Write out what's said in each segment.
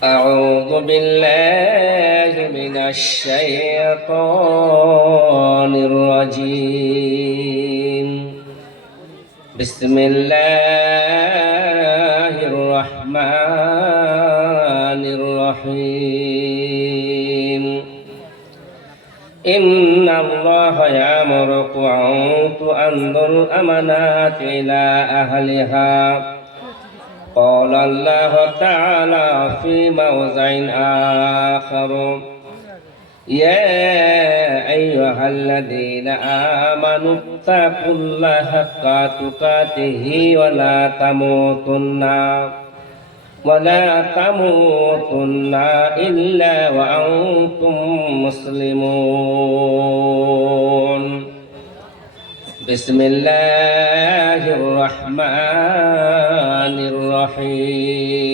أعوذ بالله من الشيطان الرجيم. بسم الله الرحمن الرحيم. إن الله يأمركم أن تؤدوا الأمانات إلى أهلها. قال الله تعالى في موضع آخر: يا أيها الذين آمنوا اتقوا الله حق تقاته ولا تموتن إلا وأنتم مسلمون. بسم الله الرحمن الرحيم.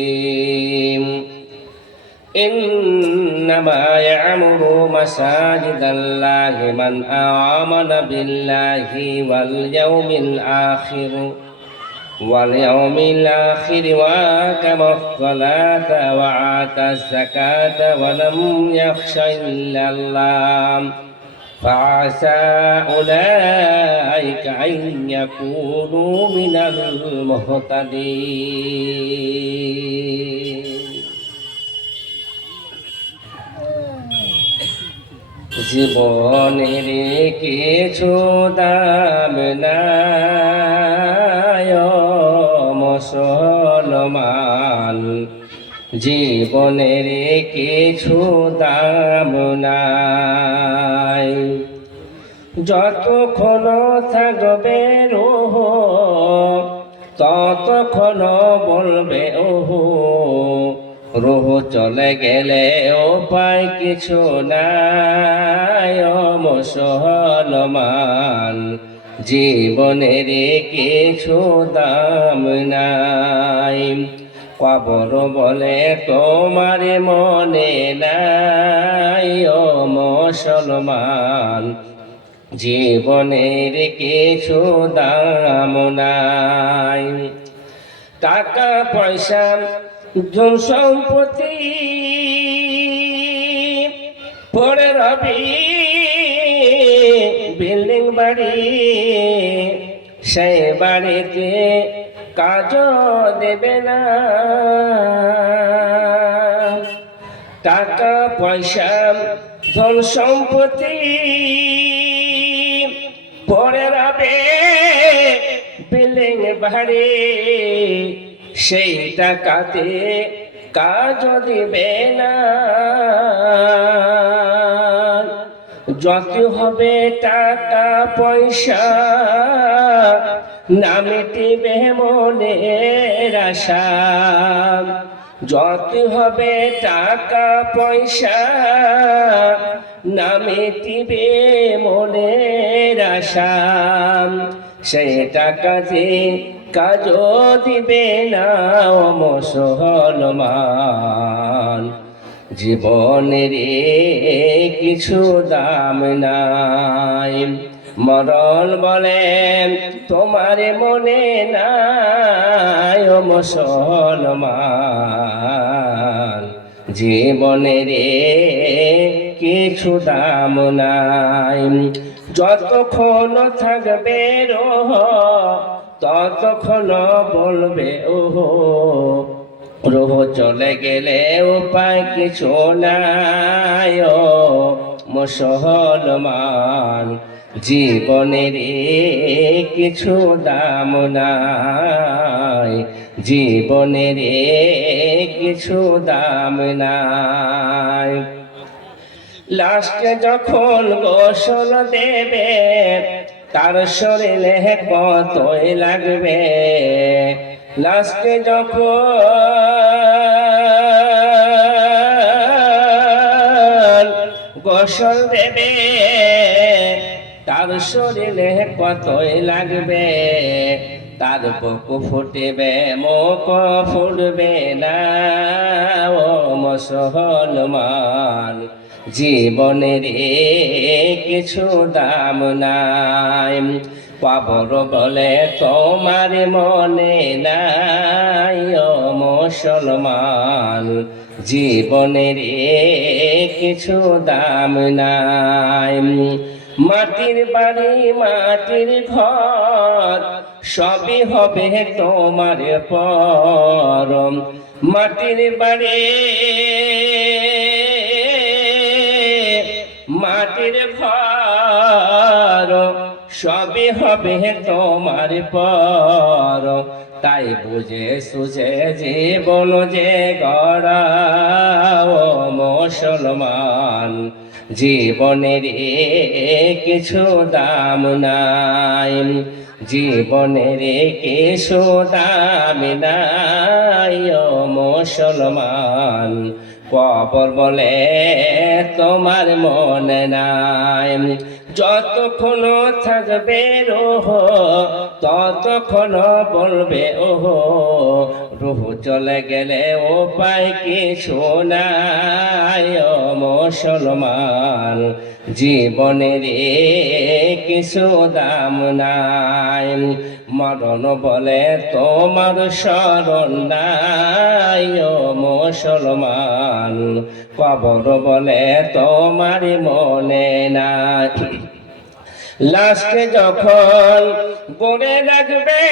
إنما يعمر مساجد الله من آمن بالله واليوم الآخر وأقام الصلاة وآتى الزكاة ولم يخش إلا الله فعسى أولئك أن يكونوا من المهتدين. জীবনের কিছু দাম নাই মুসলমান, জীবনের কিছু দাম নাই। যতক্ষণ থাকবে রূহ ততক্ষণ বলবে ওহো, রূহ চলে গেলে উপায় কিছু নাই মুসলমান, জীবনের কিছু দাম নাই। কবর বলে তোমার মনে নাই ও মুসলমান, জীবনের কিছু দাম নাই। টাকা পয়সা ধন সম্পত্তি পড়ে রবি বিল্ডিং বাড়ি, সেই বাড়িতে কাজ দেবে না। টাকা পয়সা ধন সম্পত্তি পড়ে রবে বিল্ডিং বাড়ি, সেই টাকাতে কাজ দিবে না। যত হবে টাকা পয়সা না মিটিবে মনের আশা, যত হবে টাকা পয়সা না মিটিবে মনের আশা, সেই টাকাতে কাজ দিবে না মুসলমান, জীবনের কিছু দাম নাই। মরণ বলে তোমার মনে নাই মুসলমান, জীবনের কিছু দাম নাই। যতক্ষণ থাকবে রূহ ততক্ষণ বলবে ওহো, রূহ চলে গেলে উপায় কিছু নাই মুসলমান, জীবনের কিছু দাম নাই, জীবনের কিছু দাম নাই। লাস্টে যখন গোসল দেবে তার শরীরে কতই লাগবে, লাস্টে যখন গোসল দেবে তার শরীরে কতই লাগবে, তার বুক ফুটবে মুখ ফুটবে না ও মুসলমান, জীবনের কিছু দাম নাই। কবর বলে তোমার মনে নাই ও মুসলমান, জীবনের কিছু দাম নাই। মাটির বাড়ি মাটির ঘর সবই হবে তোমার পর, মাটির বাড়ি মাটির ঘর সবই হবে তোমার পর। তাই বুঝে সুঝে জীবন যে গড়াও মুসলমান, জীবনের কিছু দাম নাই, জীবনের কিছু দাম নাই ও মুসলমান। কবর বলে তোমার মনে নাই, যতক্ষণ থাকবে রোহ ততক্ষণ বলবে ওহো, রুহ চলে গেলে উপায় কিছু নাই ও মুসলমান, জীবনের কিছু দাম নাই। মরণ বলে তোমার শরণ নাই ও মুসলমান, কবর বলে তোমার মনে নাই। লাস্টে যখন গড়ে রাখবে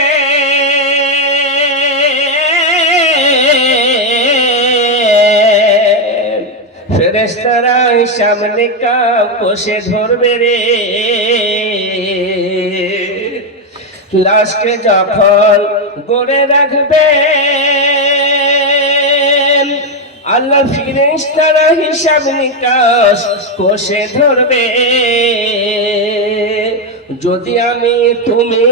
ফেরেশতারা সামনে কাপ কষে ধরবে রে, লাস্টে যখন গড়ে রাখবে আল্লাহ ফেরেশতারা হিসাব নিকাশ কষে ধরবে। যদি আমি তুমি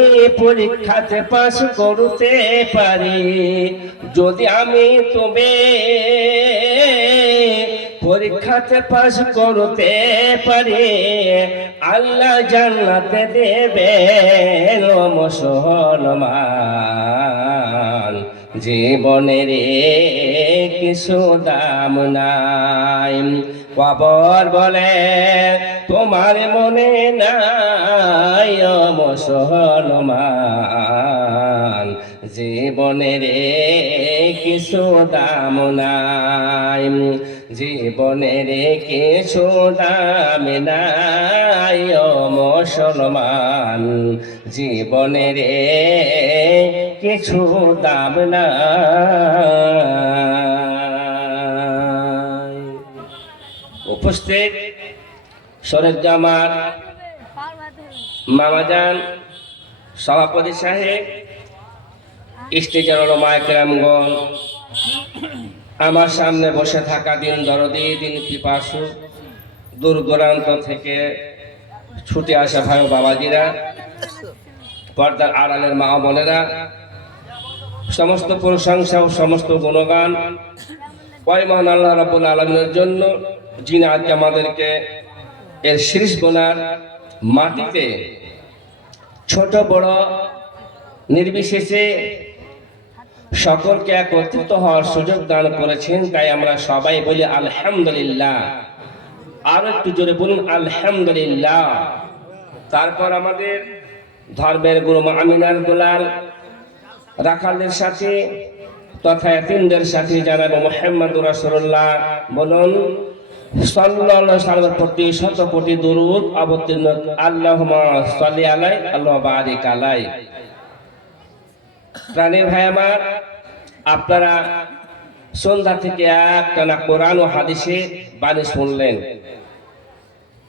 পরীক্ষাতে পাস করতে পারি, যদি আমি তুমি পরীক্ষাতে পাস করতে পারি, আল্লাহ জান্নাতে দেবেন ও মুসলমান, জীবনের কিছু দাম নাই। কবর বলে তোমার মনে নাই ও মুসলমান, জীবনের কিছু দাম নাই, জীবনের কিছু দাম নাই ও মুসলমান, জীবনের কিছু দাম নাই। উপস্থিত শরীফ জামাত মামাজান, সভাপতি সাহেব, স্টেজের ওলামায়ে কেরামগণ, আমার সামনে বসে থাকা দিন দরদি দিন পিপাসু, দূর দূরান্ত থেকে ছুটে আসা ভাই ও বাবাজিরা, পর্দার আড়ালের মা বোনেরা, সমস্ত প্রশংসা ও সমস্ত গুণগান ওই মহান আল্লাহ রাব্বুল আলামিনের জন্য, যিনি আজকে আমাদেরকে এর শীর্ষ বোনার মাটিতে ছোট বড় নির্বিশেষে সকলকে একত্রিত হওয়ার সুযোগ দান করেছেন। তাই আমরা সবাই বলি আলহামদুলিল্লাহ। আর একটু জোরে বলুন আলহামদুলিল্লাহ। তারপর আমাদের ধর্মের গুরু আমিনার দুলাল রাখালদের সাথে তথা এতিমদের সাথে জানাবো মুহাম্মদুর রাসূলুল্লাহ বলুন সাল্লাল্লাহু আলাইহি ওয়াসাল্লামের প্রতি শত কোটি দরুদ অবতীর্ণ। আল্লাহুম্মা সাল্লি আলাই আল্লাহু বারিক আলাই। প্রাণের ভাই আমার, আপনারা সন্ধ্যা থেকে একটানা কোরআন ও হাদিসের বাণী শুনলেন।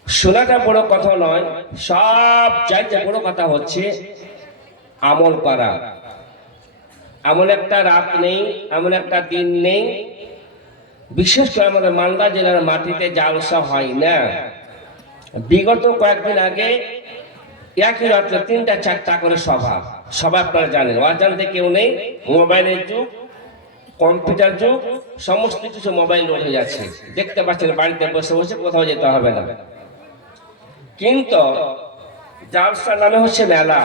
শোনাটা বড় কথা নয়, সব চাইতে বড় কথা হচ্ছে আমল করা। এমন একটা রাত নেই, এমন একটা দিন নেই, বিশেষ করে আমাদের মালদা জেলার মাটিতে জালসা হয় না। বিগত কয়েকদিন আগে একই রাত্রে 3টা 4টা করে সভা আপনারা জানেন। ওয়াজ জানতে কেউ নেই, মোবাইলের যুগ, কম্পিউটার যুগ, সমস্ত কিছু মোবাইল হয়ে যাচ্ছে। দেখতে পাচ্ছেন বাড়িতে বসে বসে, কোথাও যেতে হবে না। কিন্তু জালসার নামে হচ্ছে মেলা।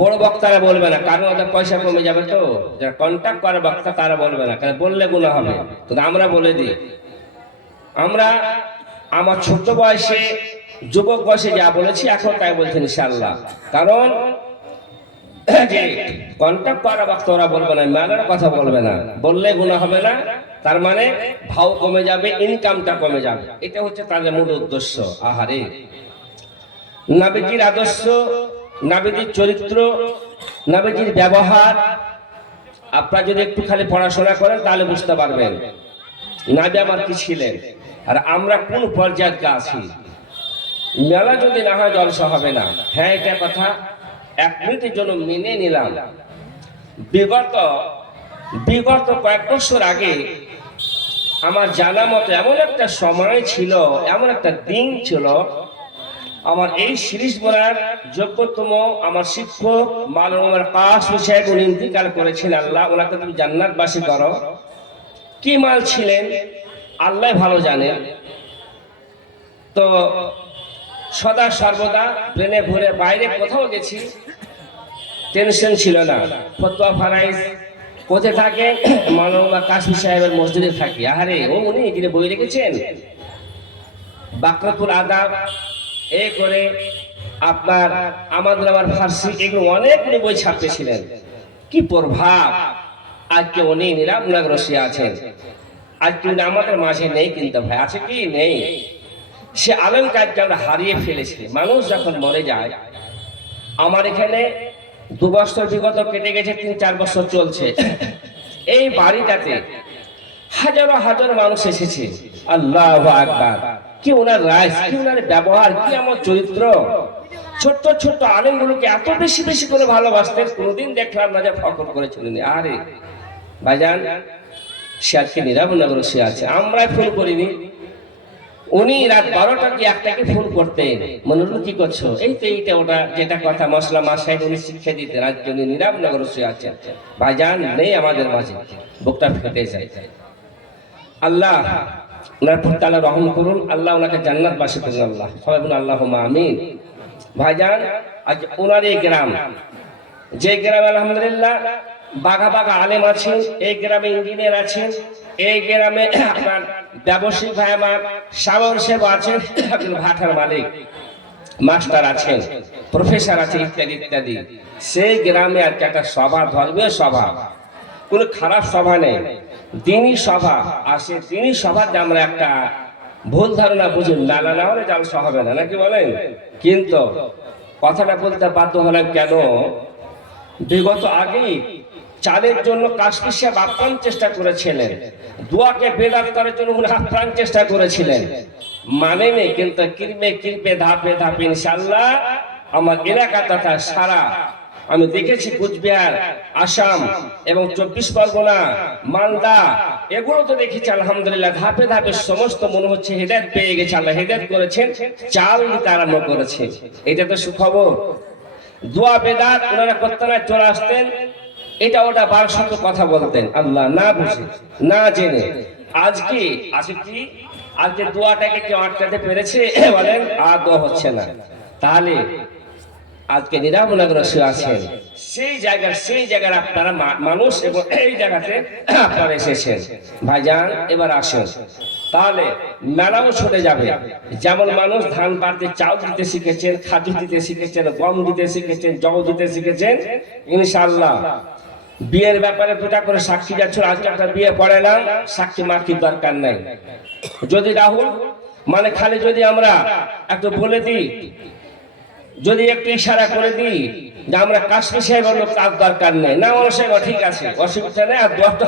বড় বক্তারা বলবে না, কারণ ওদের পয়সা কমে যাবে, তো যারা কন্ট্যাক্ট করে বক্তা তারা বলবে না, কারণ বললে গুনাহ হবে। তো আমরা বলে দিই, আমরা আমার ছোট বয়সে যুবক বয়সে যা বলেছি এখন তাই বলছেন ইনশাআল্লাহ। কারণ যে কন্ট্যাক্ট করা বক্তরা বলবে না, মেলার কথা বলবে না, বললে গুনাহ হবে না, তার মানে ভাও কমে যাবে, ইনকামটা কমে যাবে, এটা হচ্ছে তাদের মূল উদ্দেশ্য। আহারে, নবীজির আদর্শ, নবীজির চরিত্র, নবীজির ব্যবহার আপনারা যদি একটু খালি পড়াশোনা করেন তাহলে বুঝতে পারবেন নবী আমার কি ছিলেন আর আমরা কোন পর্যায়ে আছি। মেলা যদি না হয় জলসা হবে না। হ্যাঁ, এটা কথা এক মিনিটের জন্য মেনে নিলাম। বিগত কয়েক বছর আগে আমার জানা মতো এমন একটা সময় ছিল, এমন একটা দিন ছিল, আমার এই সিরিজ বলার যোগ্যতম আমার শিক্ষক মাওলানা কাসেম সাহেব উনি ইন্তিকাল করেছেন। আল্লাহ ওনাকে তুমি জান্নাতবাসী করো। কি মাল ছিলেন আল্লাহ ভালো জানেন। তো সদা সর্বদা ব্রেনে ঘুরে বাইরে কোথাও গেছি, টেনশন ছিল না। ফতোয়া ফারাইজ কোথায় থাকে? মাওলানা কাসেম সাহেবের মসজিদে থাকি। আরে ও উনি যিনি বই লিখেছেন বাকরাতুল আদাব, এই করে আপনার আমাদের আমার ফার্সি, এগুলো অনেকগুলো বই ছাপতেছিলেন। কি প্রভাব! আজকে উনি নিরামনগরসে আছেন, আজকে উনি আমাদের মাঝে নেই। কিন্তু ভাই আছে কি? নেই। সে আলেম কাজকে আমরা হারিয়ে ফেলেছি। মানুষ যখন মরে যায়, আমার এখানে 2 বছর বিগত কেটে গেছে, 3-4 বছর চলছে, এই বাড়িটাতে হাজারো হাজার মানুষ এসেছে। আল্লাহু আকবার! কি ওনার রাইস, কি ওনার ব্যবহার, কি আমার চরিত্র! ছোট্ট ছোট্ট আলেমগুলোকে এত বেশি বেশি করে ভালোবাসতেন, কোনোদিন দেখলাম না যে ফখর করেছিলেন। আরে ভাইজান, সে আজকে নিরামনগরে সে আছে, আমরাই ফোন করিনি। উনি রাত 12টা কি 1টাকে ফোন করতেন, মনে হলো কি করছো, এই তো এইটা ওটা, যেটা কথা মশলা মাসায় উনি শিক্ষা দিতেন। আজকে উনি নিরামনগরে সে আছেন। ভাইজান নেই আমাদের মাঝে, বুকটা ফেটে যায়। আল্লাহ ওনার প্রতি আল্লাহ রহম করুন, আল্লাহ ওনাকে জান্নাতবাসী করুন। আল্লাহ সবাই বলুন আল্লাহুম্মা আমিন। ভাইজান, আজ ওনার এই গ্রাম, যে গ্রামে আলহামদুলিল্লাহ বাঘা বাঘা আলেম আছেন, এই গ্রামে ইঞ্জিনিয়ার আছেন, এই গ্রামে আপনার ব্যবসায়িক ভাই আমার সাগর সাহেব আছেন, ভাটার মালিক, মাস্টার আছেন, প্রফেসর আছে, ইত্যাদি ইত্যাদি। সেই গ্রামে আর একটা সভা, ধর্মীয় সভা, কোনো খারাপ সভা নেই, দিনই সভা আসে। দিনই সভাতে আমরা একটা ভুল ধারণা বুঝি, মেলা না হলে জলসা হবে না, নাকি বলেন? কিন্তু কথাটা বলতে বাধ্য হলাম কেন? বিগত আগেই চাঁদের জন্য কাশ্মীর সাহেব আপ্রাণ চেষ্টা করেছিলেন, দোয়াকে বেদাত করার জন্য উনি আপ্রাণ চেষ্টা করেছিলেন, মানে নেই। কিন্তু কিরপে কিরপে ধাপে ধাপে ইনশাআল্লাহ আমার এলাকা তথা সারা আমি দেখেছি, কুচবিহার, আসাম এবং 24 পরগনা, মালদা, এগুলো তো দেখেছি আলহামদুলিল্লাহ ধাপে ধাপে সমস্ত মনে হচ্ছে হেদায়েত পেয়ে গেছে। আল্লাহ হেদায়েত করেছেন, চাল দিতে আরম্ভ করেছে। এটা তো সুখবর। দোয়া বেদাত ওনারা করতে না, চলে আসতেন, এটা ওটা 1200 কথা বলতেন, আল্লাহ না বুঝে না জেনে। আজকে আছে কি, আজকে দোয়াটাকে কেউ আটকাতে পেরেছে? বলেন, আর দোয়া হচ্ছে না। তাহলে আজকে নিরামনগরে আছেন, সেই জায়গার আপনারা মানুষ, এবং এই জায়গাতে আপনারা এসেছেন। ভাইজান এবার আসেন, তাহলে মেলাও ছুটে যাবে। যেমন মানুষ ধান পাড়তে চাল দিতে শিখেছেন, খাজু দিতে শিখেছেন, গম দিতে শিখেছেন, জব দিতে শিখেছেন, ইনশাআল্লাহ বিয়ের ব্যাপারে 2টা করে সাক্ষী যাচ্ছ। আজকে একটা বিয়ে পড়ালাম, সাক্ষী মাক্ষীর দরকার নাই। যদি রাহুল মানে খালি যদি আমরা একটু বলে দিই, যদি একটু ইশারা করে দিই যে আমরা কাশ্মীর সাহেবের লোক, তার দরকার নেই, না আমার সাহেব ঠিক আছে, অসুবিধা নেই, আর দোয়া তো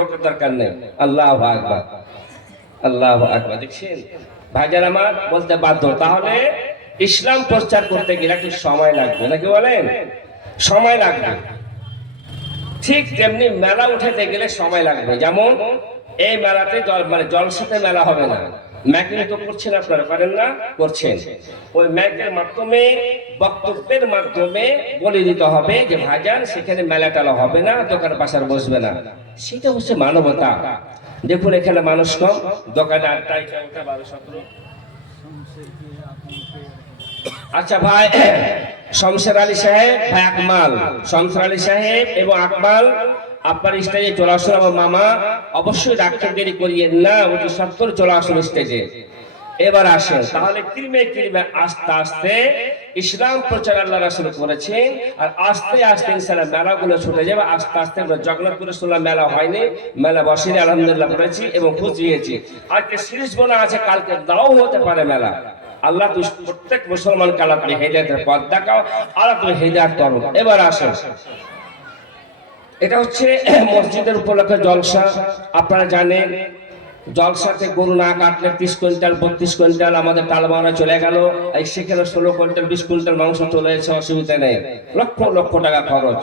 লোকের দরকার নেই। আল্লাহু আকবার, আল্লাহু আকবার। দেখছেন ভাইজান আমার, বলতে বাধ্য। তাহলে ইসলাম প্রচার করতে গেলে একটু সময় লাগবে, নাকি বলেন? সময় লাগবে। ঠিক তেমনি মেলা উঠাতে গেলে সময় লাগবে। যেমন এই মেলাতে মানে জলসাতে মেলা হবে না, ম্যাকিং তো করছেন আপনারা, পারেন না? করছেন। ওই ম্যাকের মাধ্যমে, বক্তব্যের মাধ্যমে বলে দিতে হবে যে ভাইজান সেখানে মেলা টেলা হবে না, দোকান পাশার বসবে না। সেটা হচ্ছে মানবতা। দেখুন এখানে মানুষ কম, দোকানে 8টা 12-17। আচ্ছা ভাই শমশের আলী সাহেব, ভাই আকমাল, শমশের আলী সাহেব এবং আকমাল আপনার স্টেজে চলে আসুন। আমার মামা অবশ্যই ডাক্তার দেরি করিয়েন না, অতি সত্তর চলে আসুন স্টেজে। এবার আসেন তাহলে ক্রিমে ক্রিমে আস্তে আস্তে ইসলাম প্রচার আল্লাহ রাসূল করেছেন, আর আস্তে আস্তে ইনশাআল্লাহ মেলাগুলো ছুটে যাবে। আস্তে আস্তে জগন্নাথপুরে শুনলাম মেলা হয়নি, মেলা বসেনি, আলহামদুলিল্লাহ করেছি এবং খুশি হয়েছি। আজকে সিরিজ বলা আছে, কালকে দাও হতে পারে মেলা। আল্লাহ তুই প্রত্যেক মুসলমানকে আল্লাহ তুমি হেদায়েতের পথ দেখাও, আল্লাহ তুমি হেদায়েত করো। এবার আসেন, এটা হচ্ছে মসজিদের উপলক্ষে জলসা। আপনারা জানেন জলসাতে গরু না কাটলে 30 কুইন্টাল 32 কুইন্টাল আমাদের তালবানা চলে গেল, এই সেখানে 16 কুইন্টাল 20 কুইন্টাল মাংস চলে এসে অসুবিধা নেই, লক্ষ লক্ষ টাকা খরচ।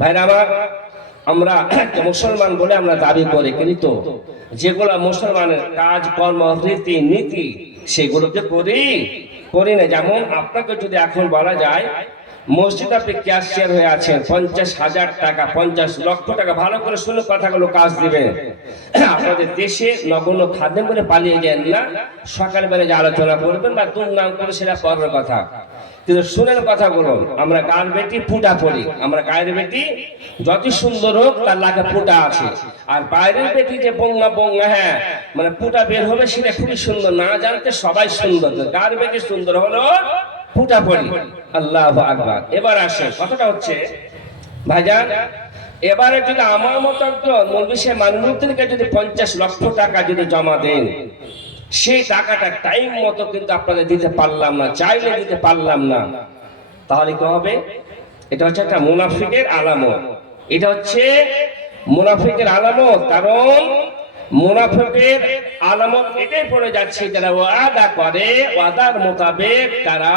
ভাইরা আমার, আমরা মুসলমান বলে আমরা দাবি করি, কিন্তু যেগুলো মুসলমানের কাজ কর্ম রীতি নীতি সেগুলোকে করি না। যেমন আপনাকে যদি এখন বলা যায় মসজিদ আপনি ক্যাশিয়ার হয়ে আছেন, 50,000 টাকা 50 লক্ষ টাকা, ভালো করে শুনে কথাগুলো কাজ দিবেন। আপনাদের দেশে নগণ্য খাদ্য বলে পালিয়ে যান না, সকালবেলা যে আলোচনা করবেন বা দুর্নাম করে সেটা পরের কথা, কিন্তু শুনেন কথাগুলো। আমরা গায়ের বেটি ফুটা পড়ি, আমরা গায়ের বেটি যত সুন্দর হোক তার লাগে ফুটা আছে, আর বাইরের বেটি যে বঙ্গা বঙ্গা, হ্যাঁ মানে ফুটা বের হবে সেটা খুবই সুন্দর, না জানতে সবাই সুন্দর, গায়ের বেটি সুন্দর হলো ফুটা পড়ি। আল্লাহু আকবার। এবার আসে কথাটা হচ্ছে ভাইজান, এবারে যদি আমার মতো একজন মৌলভী সাহেব মাইনুদ্দিনকে যদি 50 লক্ষ টাকা যদি জমা দেন, সেই টাকাটা টাইম মতো কিন্তু আপনাদের দিতে পারলাম না, চাইলে দিতে পারলাম না, তাহলে কি হবে? এটা হচ্ছে একটা মুনাফিকের আলামত, এটা হচ্ছে মুনাফিকের আলামত। কারণ মুনাফিকের আলামত এটাই পড়ে যাচ্ছে, যারা ওয়াদা করে ওয়াদার মোতাবেক তারা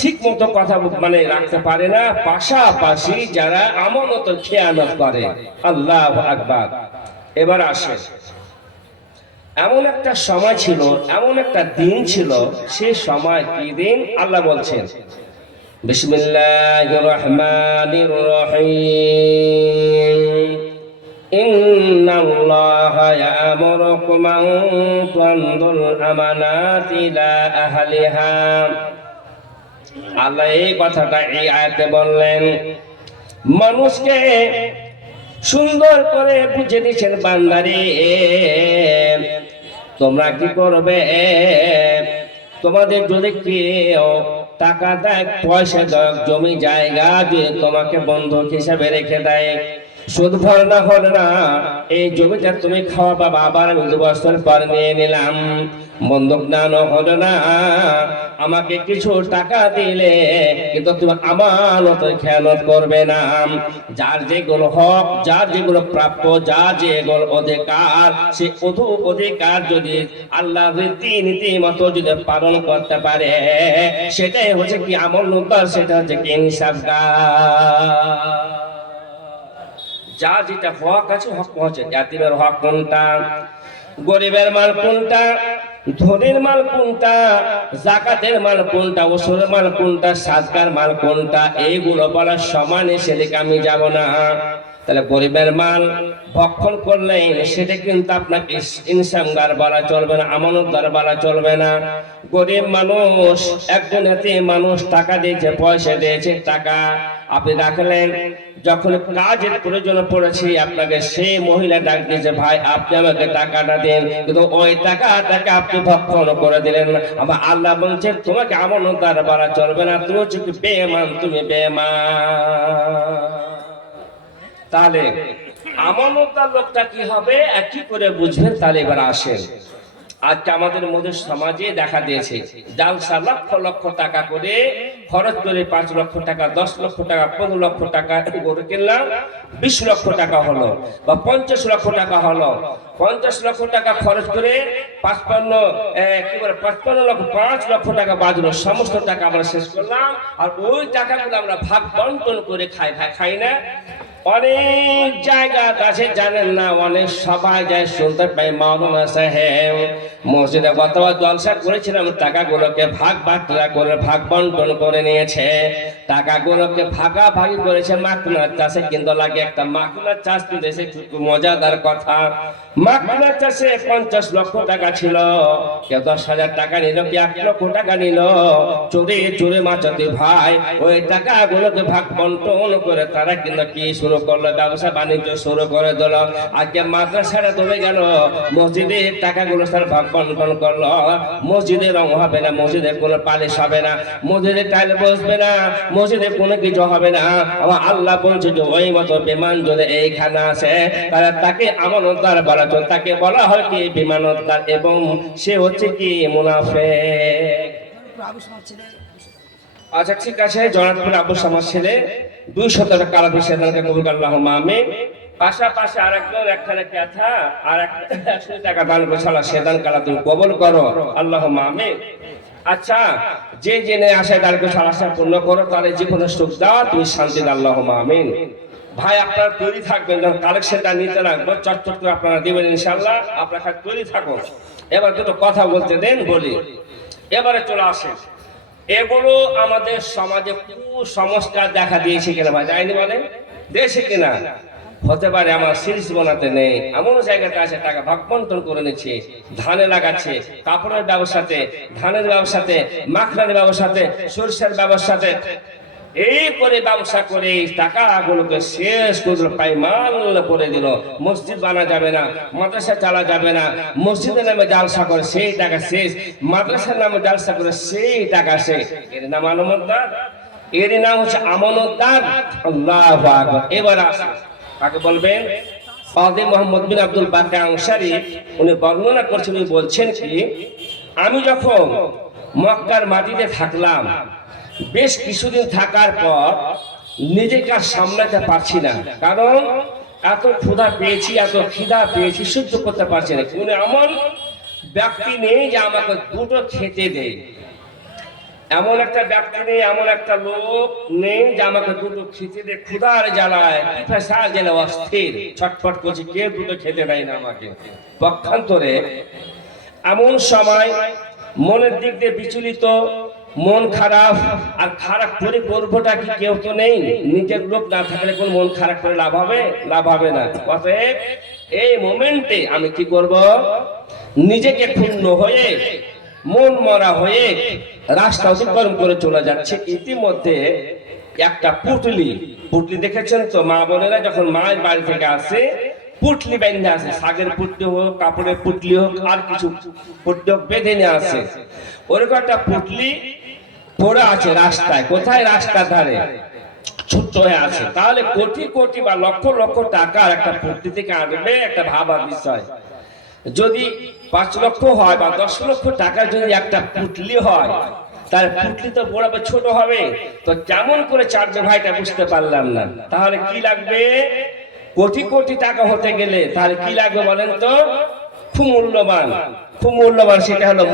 ঠিক মতো কথা মানে রাখতে পারে না, পাশাপাশি যারা আমানত খেয়ানত করে। আল্লাহু আকবার। এবার আসে, এমন একটা সময় ছিল, এমন একটা দিন ছিল, সেই সময় কি দিন? আল্লাহ বলছেন বিসমিল্লাহির রহমানির রহিম, ইন্নাল্লাহা ইয়া'মুরুকুম আন তু'আদ্দুল আমানাতি ইলা আহলিহা। আল্লাহ এই কথাটা এই আয়াতে বললেন, মানুষকে সুন্দর করে বুঝে দিয়েছেন, বান্দারে তোমরা কি করবে, তোমাদের যদি কেউ টাকা দেয়, পয়সা দেয়, জমি জায়গা দিয়ে তোমাকে বন্ধক হিসাবে রেখে দেয়, সুদ ভর না হল না, এই জমিটা তুমি খাওয়া পাবা, আবার আমি 2 বছর পর নিয়ে নিলাম, বন্ধক না হলো না, আমাকে কিছু টাকা দিলে কিন্তু তুমি আমানতের খেয়ানত করবে না। যার যেগুলো হক, যার যেগুলো প্রাপ্য, যার যেগুলো অধিকার, সে অধিকার যদি আল্লাহ রীতি নীতি মতো যদি পালন করতে পারে, সেটাই হচ্ছে কি আমানত, সেটা হচ্ছে কি ইনসাফগার। যা যেটা হক আছে, হক হচ্ছে ইয়াতিমের হক কোনটা, গরিবের মাল কোনটা, ধনীর মাল কোনটা, যাকাতের মাল কোনটা, ওসুরের মাল কোনটা, সাদকার মাল কোনটা, এইগুলো বলার সমান সেদিকে আমি যাব না। তাহলে গরিবের মাল ভক্ষণ করলে সেটা কিন্তু আপনাকে ইনসাফগার বলা চলবে না, আমানতদার বলা চলবে না। গরিব মানুষ, একজন এতিম মানুষ টাকা দিয়েছে, পয়সা দিয়েছে, টাকা আপনি রাখলেন, যখন কাজের প্রয়োজন পড়েছে আপনাকে সেই মহিলা ডাক দিয়েছে, ভাই আপনি আমাকে টাকাটা দেন, কিন্তু ওই টাকাটাকে আপনি ভক্ষণ করে দিলেন। আবার আল্লাহ বলছেন তোমাকে আমানতদার বলা চলবে না, তুমি হচ্ছে বেঈমান, তুমি বেঈমান। তাহলে আমানতদার লোকটা কি হবে, কি করে বুঝবেন? তাহলে এবার আসেন, আজকে আমাদের মধ্যে সমাজে দেখা দিয়েছে জালসা লক্ষ লক্ষ টাকা করে খরচ করে, 5 লক্ষ টাকা 10 লক্ষ টাকা 15 লক্ষ টাকা গরু কিনলাম, 20 লক্ষ টাকা হলো বা 50 লক্ষ টাকা হলো, 50 লক্ষ টাকা খরচ করে 5 লক্ষ টাকা বাজলো, সমস্ত টাকা আমরা শেষ করলাম, আর ওই টাকাগুলো আমরা ভাগ বন্টন করে খাই না। অনেক জায়গা আছে জানেন না, অনেক সবাই যায়, শুনতে পাই মাওলানা সাহেব মসজিদে গতবার জলসা করেছিলাম, টাকাগুলোকে ভাগ করে ভাগ বন্টন করে নিয়েছে, টাকাগুলোকে ভাগাভাগি করেছে মাখনার চাষে, কিন্তু লাগে একটা মাখনার চাষ দিয়েছে। মজাদার কথা, মাখনার চাষে 50 লক্ষ টাকা ছিল, কেউ 10,000 টাকা নিল, কি 1 লক্ষ টাকা নিল, চোরে চোরে মাচাতে ভাই ওই টাকাগুলোকে ভাগ বন্টন করে তারা কিন্তু কি শুনে শুরু করলো, ব্যবসা বাণিজ্য শুরু করে দিল। আজকে মাদ্রাসাটা ডুবে গেল, মসজিদের টাকাগুলো স্যার ভাগ বন্টন করলো। মসজিদে রং হবে না, মসজিদে কোনো পালিশ হবে না, মসজিদে টাইল বসবে না, মসজিদে কোনো কিছু হবে না। আমার আল্লাহ বলছে যে ওই মতো বিমান যদি এইখানে আসে তাহলে তাকে আমানতদার বলা চলে, তাকে বলা হয় কি বিমানদার, এবং সে হচ্ছে কি মুনাফিক। আচ্ছা ঠিক আছে, জনাবপুর আবু সামাদ ছেলে 200 টাকা কালাবি সেদানকে কবুল আল্লাহুম্মা আমিন। পাশাপাশি আরেকজন একখানে কথা আর 100 টাকা দান করে সালা সেদান কালা তুমি কবুল করো আল্লাহুম্মা আমিন। আচ্ছা, যে জেনে আসে তাদেরকে সালাসা পূর্ণ করো, তাহলে জীবনে সুখ দাও, তুমি শান্তি দাও আল্লাহুম্মা আমিন। ভাই আপনারা তৈরি থাকবেন, যখন কালেকশনটা নিতে লাগবে চটচট করে আপনারা দিবেন ইনশাআল্লাহ। আপনারা তৈরি থাকুন। এবার দুটো কথা বলতে দেন, বলি। এবারে চলে আসে, এগুলো আমাদের সমাজে কুসংস্কার দেখা দিয়েছে কিনা ভাই, যায়নি বলে দেশে কিনা? হতে পারে আমার সিরিজ বানাতে নেই, এমন জায়গাতে আছে টাকা ভাগ বন্টন করে নিচ্ছে, ধানে লাগাচ্ছে, কাপড়ের ব্যবসাতে, ধানের ব্যবসাতে, মাখনের ব্যবসাতে, সরিষার ব্যবসাতে, এই করে ব্যবসা করে টাকাগুলোকে শেষ করে পাইমাল করে দিল। মসজিদ বানা যাবে না, মাদ্রাসা চালা যাবে না, মসজিদের নামে জালসা করে সেই টাকা শেষ, মাদ্রাসার নামে জালসা করে সেই টাকা শেষ। এর নাম আমানতদার, এর নাম হচ্ছে আমানতদার। আল্লাহু আকবার। এবার আসে কাকে বলবেন? কাজী মোহাম্মদ বিন আব্দুল বাকি আনসারী উনি বর্ণনা করছেন, উনি বলছেন কি, আমি যখন মক্কার মাটিতে থাকলাম, বেশ কিছুদিন থাকার পর নিজেকে আর সামলাতে পারছি না, কারণ এত ক্ষুধা পেয়েছি, এত খিদা পেয়েছি, সহ্য করতে পারছি না। কোনো এমন ব্যক্তি নেই যে আমাকে দুটো খেতে দেয়, এমন একটা ব্যক্তি নেই, এমন একটা লোক নেই যে আমাকে দুটো খেতে দেয়। ক্ষুধার জ্বালায় পিপাসা জ্বালা অস্থির ছটফট করছি, কেউ দুটো খেতে দেয় না আমাকে। পক্ষান্তরে এমন সময় মনের দিক দিয়ে বিচলিত, মন খারাপ, আর খারাপ করে করবোটা কি কেউ তো নেই। নিজের লোক না থাকলে কোন মন খারাপ করে লাভ হবে? লাভ হবে না। অতএব এই মোমেন্টে আমি কি করব? নিজেকে ক্ষুণ্ণ হয়ে, মন মরা হয়ে রাস্তা অতিক্রম করে চলে যাচ্ছে। ইতিমধ্যে একটা পুটলি দেখেছেন তো, মা বোনেরা যখন মায়ের বাড়ি থেকে আসে পুটলি বেঁধে আসে, শাকের পুটলি হোক, কাপড়ের পুটলি হোক, আর কিছু পুটলি হোক, বেঁধে নিয়ে আসে। ওরকম একটা পুটলি পড়ে আছে রাস্তায়, কোথায়? রাস্তার ধারে ছোট্ট হয়ে আছে। তাহলে কোটি কোটি বা লক্ষ লক্ষ টাকার একটা পুটলি থেকে আনবে, একটা ভাবার বিষয়। যদি 5 লক্ষ হয় বা 10 লক্ষ টাকার যদি একটা পুটলি হয়, তার পুটলি তো বড় বা ছোট হবে, তো কেমন করে চার্জ ভাইটা বুঝতে পারলাম না। তাহলে কি লাগবে? কোটি কোটি টাকা হতে গেলে তাহলে কি লাগবে বলেন তো? খুব মূল্যবান, খুব মূল্যবান, সেটা হলো